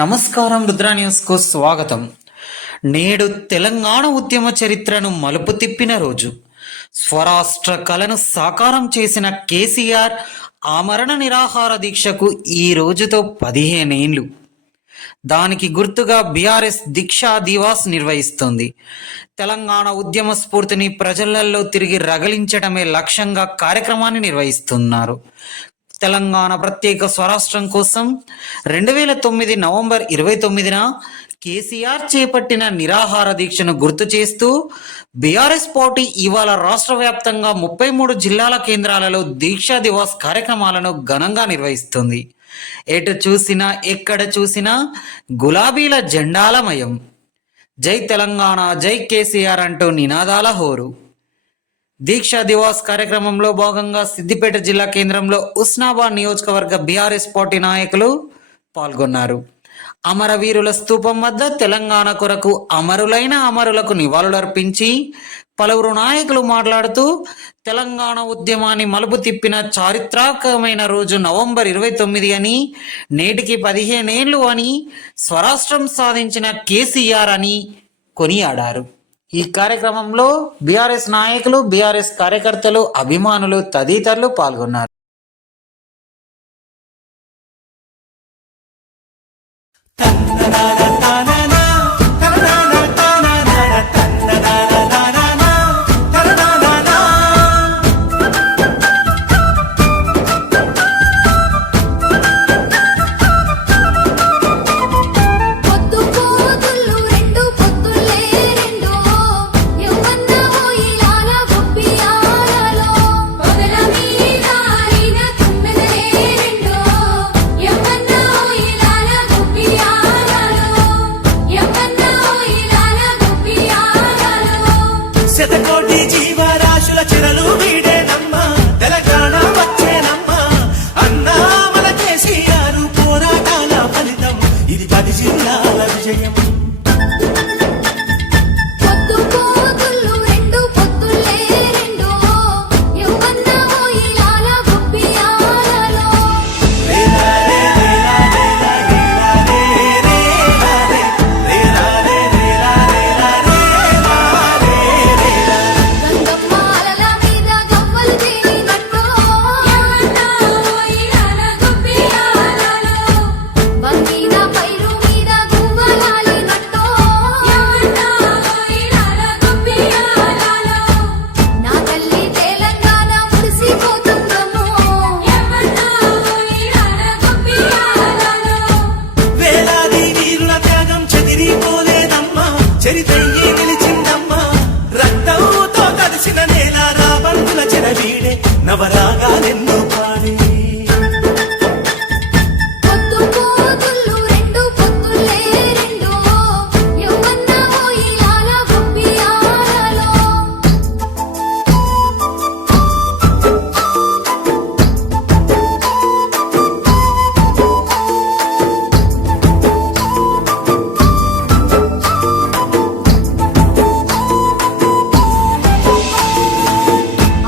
నమస్కారం, రుద్ర న్యూస్కు స్వాగతం. నేడు తెలంగాణ ఉద్యమ చరిత్రను మలుపు తిప్పిన రోజు. స్వరాష్ట్ర కళను సాకారం చేసిన కేసీఆర్ ఆమరణ నిరాహార దీక్షకు ఈ రోజుతో 15 ఏళ్లు. దానికి గుర్తుగా బీఆర్ఎస్ దీక్షా దివాస్ నిర్వహిస్తోంది. తెలంగాణ ఉద్యమ స్ఫూర్తిని ప్రజలలో తిరిగి రగిలించడమే లక్ష్యంగా కార్యక్రమాన్ని నిర్వహిస్తున్నారు. తెలంగాణ ప్రత్యేక స్వరాష్ట్రం కోసం 2009 నవంబర్ 29న కేసీఆర్ చేపట్టిన నిరాహార దీక్షను గుర్తు చేస్తూ బీఆర్ఎస్ పార్టీ ఇవాళ రాష్ట్ర వ్యాప్తంగా 33 జిల్లాల కేంద్రాలలో దీక్షా దివాస్ కార్యక్రమాలను ఘనంగా నిర్వహిస్తుంది. ఎటు చూసినా ఎక్కడ చూసినా గులాబీల జెండాలమయం. జై తెలంగాణ, జై కేసీఆర్ అంటూ నినాదాల హోరు. దీక్షా దివాస్ కార్యక్రమంలో భాగంగా సిద్దిపేట జిల్లా కేంద్రంలో ఉస్నాబాద్ నియోజకవర్గ బీఆర్ఎస్ పార్టీ నాయకులు పాల్గొన్నారు. అమరవీరుల స్తూపం వద్ద తెలంగాణ కొరకు అమరులైన అమరులకు నివాళులర్పించి పలువురు నాయకులు మాట్లాడుతూ తెలంగాణ ఉద్యమాన్ని మలుపు తిప్పిన చారిత్రాత్మకమైన రోజు నవంబర్ 29 అని, నేటికి 15 ఏళ్లు అని, స్వరాష్ట్రం సాధించిన కేసీఆర్ అని కొనియాడారు. ఈ కార్యక్రమంలో బీఆర్ఎస్ నాయకులు, బీఆర్ఎస్ కార్యకర్తలు, అభిమానులు తదితరులు పాల్గొన్నారు. శతకోటి జీవరాశుల చెరలు వీడేనమ్మా, తెలంగాణ వచ్చేనమ్మా. అన్నా మన కేసీఆర్ పోరాటాల ఫలితం, ఇది 10 జిల్లాల విజయం. చరిత్రయే నిలిచిందమ్మా, రక్తంతో కలిసిన నేల రాబందుల చెరవీడే, నవరాగాలెన్నో పాడే.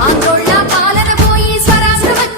ఆందోళన పాలన పోయి స్వరాష్ట్రం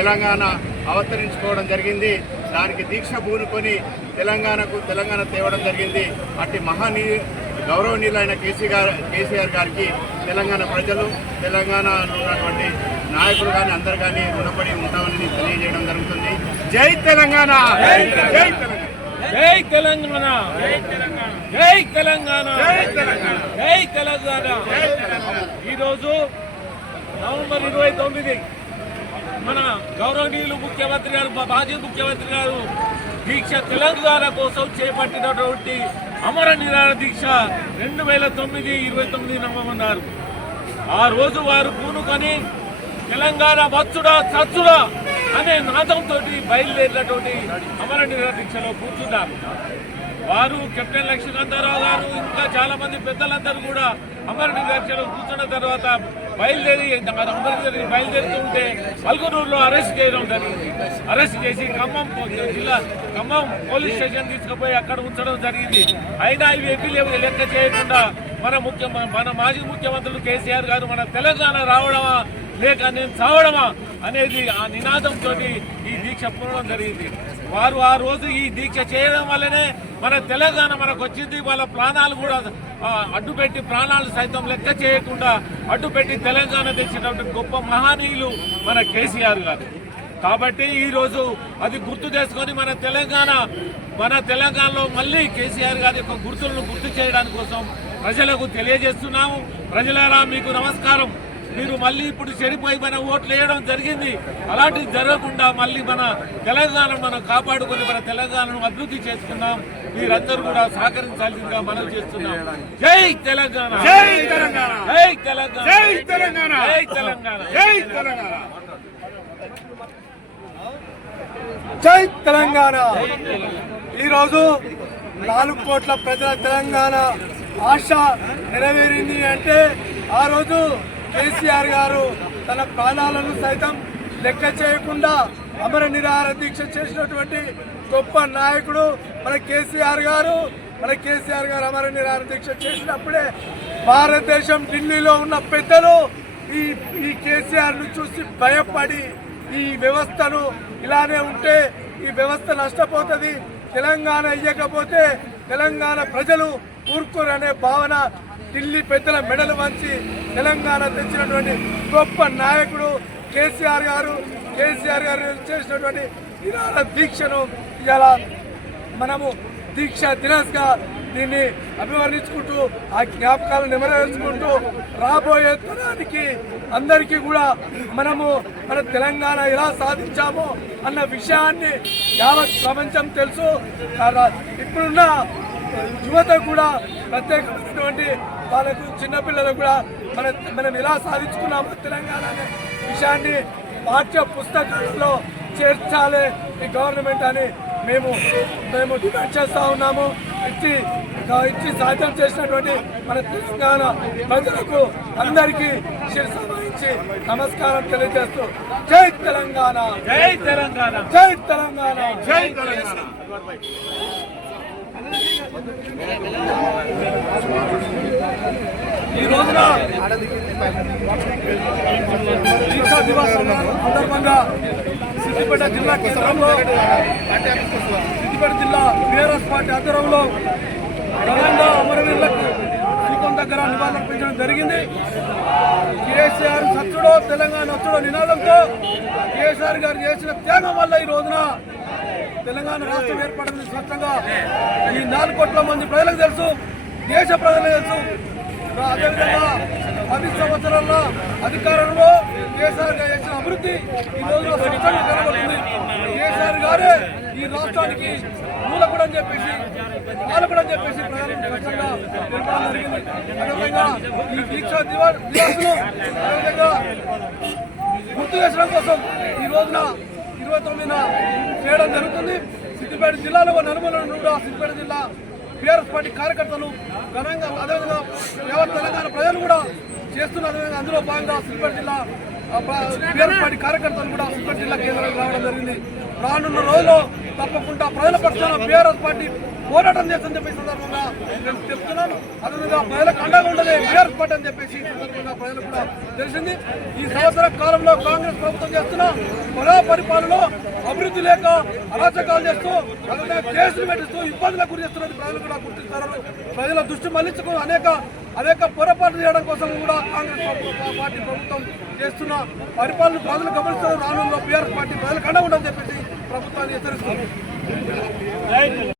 తెలంగాణ అవతరించుకోవడం జరిగింది. దానికి దీక్ష పూనుకొని తెలంగాణ తేవడం జరిగింది. అట్టి గౌరవనీయులైన కేసీఆర్ గారికి తెలంగాణ ప్రజలు, తెలంగాణలో ఉన్నటువంటి నాయకులు కానీ అందరు కానీ రుణపడి ఉంటామని తెలియజేయడం జరుగుతుంది. జై తెలంగాణ, జై తెలంగాణ, జై తెలంగాణ, జై తెలంగాణ, జై తెలంగాణ. ఈరోజు నవంబర్ 29 మన గౌరవనీయులు ముఖ్యమంత్రి గారు, మాజీ ముఖ్యమంత్రి గారు దీక్ష తెలంగాణ కోసం చేపట్టినటువంటి అమర నిరాహార దీక్ష 2009 29 నమ్మమన్నారు. ఆ రోజు వారు పూనుకొని తెలంగాణ వచ్చుడా చచ్చుడా అనే నాదంతో బయలుదేరినటువంటి అమర నిరాహార దీక్షలో కూర్చున్నారు. వారు కెప్టెన్ లక్ష్మీకాంతారావు గారు ఇంకా చాలా మంది పెద్దలందరూ కూడా అమర నిరాహార దీక్షలో కూర్చున్న తర్వాత బయలుదేరుతుంటే పల్గొనూరులో అరెస్ట్ చేయడం జరిగింది. అరెస్ట్ చేసి ఖమ్మం పోలీస్ స్టేషన్ తీసుకుపోయి అక్కడ ఉంచడం జరిగింది. అయినా ఇవి ఎప్పి లెక్క చేయకుండా మన మాజీ ముఖ్యమంత్రులు కేసీఆర్ గారు మన తెలంగాణ రావడమా లేక నేను చావడమా అనేది ఆ నినాదంతో ఈ దీక్ష పూనడం జరిగింది. వారు ఆ రోజు ఈ దీక్ష చేయడం వల్లనే మన తెలంగాణ మనకు వచ్చింది. వాళ్ళ ప్రాణాలు కూడా అడ్డుపెట్టి, ప్రాణాలు సైతం లెక్క చేయకుండా అడ్డుపెట్టి తెలంగాణ తెచ్చినటువంటి గొప్ప మహనీయులు మన కేసీఆర్ గారు. కాబట్టి ఈరోజు అది గుర్తు చేసుకొని మన తెలంగాణలో మళ్ళీ కేసీఆర్ గారి యొక్క గుర్తులను గుర్తు చేయడానికి కోసం ప్రజలకు తెలియజేస్తున్నాము. ప్రజలారా మీకు నమస్కారం. మీరు మళ్ళీ ఇప్పుడు చెడిపోయి మన ఓట్లు వేయడం జరిగింది. అలాంటివి జరగకుండా మళ్ళీ మన తెలంగాణ మనం కాపాడుకొని మన తెలంగాణను అభివృద్ధి చేసుకున్నాం. మీరందరూ కూడా సహకరించాల్సిందిగా మనం చేస్తున్నాం. జై తెలంగాణ, జై తెలంగాణ, జై తెలంగాణ, జై తెలంగాణ, జై తెలంగాణ, జై తెలంగాణ, జై తెలంగాణ. ఈరోజు 4 కోట్ల ప్రజల తెలంగాణ ఆశ నెరవేరింది అంటే ఆ రోజు కేసీఆర్ గారు తన ప్రాణాలను సైతం లెక్క చేయకుండా అమర నిరాహార దీక్ష చేసినటువంటి గొప్ప నాయకుడు మన కేసీఆర్ గారు. అమర నిరాహార దీక్ష చేసినప్పుడే భారతదేశం ఢిల్లీలో ఉన్న పెద్దలు ఈ కేసీఆర్ను చూసి భయపడి ఈ వ్యవస్థను ఇలానే ఉంటే ఈ వ్యవస్థ నష్టపోతుంది, తెలంగాణ ఇవ్వకపోతే తెలంగాణ ప్రజలు ఊరుకోరనే భావన ఢిల్లీ పెద్దల మెడలు వంచి తెలంగాణ తెచ్చినటువంటి గొప్ప నాయకుడు కేసీఆర్ గారు చేసినటువంటి నిరాహార దీక్షను ఇవాళ మనము దీక్ష దినస్గా దీన్ని అభివర్ణించుకుంటూ ఆ జ్ఞాపకాలను నెమరేసుకుంటూ రాబోయే తరానికి అందరికీ కూడా మనము మన తెలంగాణ ఎలా సాధించామో అన్న విషయాన్ని యావత్ ప్రపంచం తెలుసు. ఇప్పుడున్న యువత కూడా ప్రత్యేకమైనటువంటి వాళ్ళకు చిన్నపిల్లలకు కూడా మనం ఎలా సాధించుకున్నామో తెలంగాణ అనే విషయాన్ని పాఠ్య పుస్తకాలలో చేర్చాలి ఈ గవర్నమెంట్ అని మేము డిమాండ్ చేస్తూ ఉన్నాము. ఇచ్చి సాధ్యం చేసినటువంటి మన తెలంగాణ ప్రజలకు అందరికీ శిరస వహించి నమస్కారం తెలియజేస్తూ జై తెలంగాణ, జై తెలంగాణ, జై తెలంగాణ, జై తెలంగాణ. ఈ రోజున దీక్షా దివస్ సందర్భంగా సిద్దిపేట జిల్లా కేంద్రంలో సిద్దిపేట జిల్లా టీఆర్ఎస్ పార్టీ ఆధ్వర్యంలో ఘనంగా అమరవీరులకు శ్రీకొండ దగ్గర నివాళులర్పించడం జరిగింది. కేసీఆర్ సచ్చుడో తెలంగాణ వచ్చుడో నినాదంతో కేసీఆర్ గారు చేసిన త్యాగం వల్ల ఈ రోజున తెలంగాణ రాష్ట్రం ఏర్పడింది. స్పష్టంగా ఈ 4 కోట్ల మంది ప్రజలకు తెలుసు, దేశ ప్రజలకు తెలుసు. అదేవిధంగా 10 సంవత్సరాల అధికారంలో కేసీఆర్ గారు చేసిన అభివృద్ధి ఈ రోజున స్పష్టంగా కనబడుతుంది. కేసీఆర్ గారే ఈ రాష్ట్రానికి మూలకుడని చెప్పేసి పాలకుడని చెప్పేసి ప్రజలకు స్పష్టంగా తెలపడం జరిగింది. అదేవిధంగా ఈ దీక్షా దివాసులు అదేవిధంగా గుర్తు చేసడం కోసం ఈ రోజున 29న చేయడం జరుగుతుంది. సిద్దిపేట జిల్లాలో నలుమూలలో కూడా సిద్దిపేట జిల్లా టీఆర్ఎస్ పార్టీ కార్యకర్తలు ఘనంగా అదేవిధంగా యావత్ తెలంగాణ ప్రజలు కూడా చేస్తున్నారు. అందులో భాగంగా సిద్దిపేట జిల్లా టీఆర్ఎస్ పార్టీ కార్యకర్తలు కూడా సిద్దిపేట జిల్లా కేంద్రానికి రావడం జరిగింది. రానున్న రోజుల్లో తప్పకుండా ప్రజల పక్షాన టీఆర్ఎస్ పార్టీ పోరాటం చేస్తుందని చెప్పి సందర్భంగా నేను చెప్తున్నాను. అదేవిధంగా ప్రజలకు అండగా ఉండదే బీఆర్ఎస్ పార్టీ అని చెప్పేసి సందర్భంగా ప్రజలకు కూడా తెలిసింది. ఈ సంవత్సర కాలంలో కాంగ్రెస్ ప్రభుత్వం చేస్తున్న ప్రజా పరిపాలనలో అభివృద్ధి లేక అరాచకాలు చేస్తూ అదేవిధంగా కేసులు పెట్టిస్తూ ఇబ్బందులకు గురి చేస్తున్నది ప్రజలు కూడా గుర్తిస్తారు. ప్రజల దృష్టి మళ్లించుకుని అనేక పొరపాట్లు చేయడం కోసం కూడా కాంగ్రెస్ పార్టీ ప్రభుత్వం చేస్తున్న పరిపాలన ప్రజలు గమనిస్తారు. రానున్న బీఆర్ఎస్ పార్టీ ప్రజలకు అండగా ఉండని చెప్పేసి ప్రభుత్వాన్ని హెచ్చరిస్తుంది.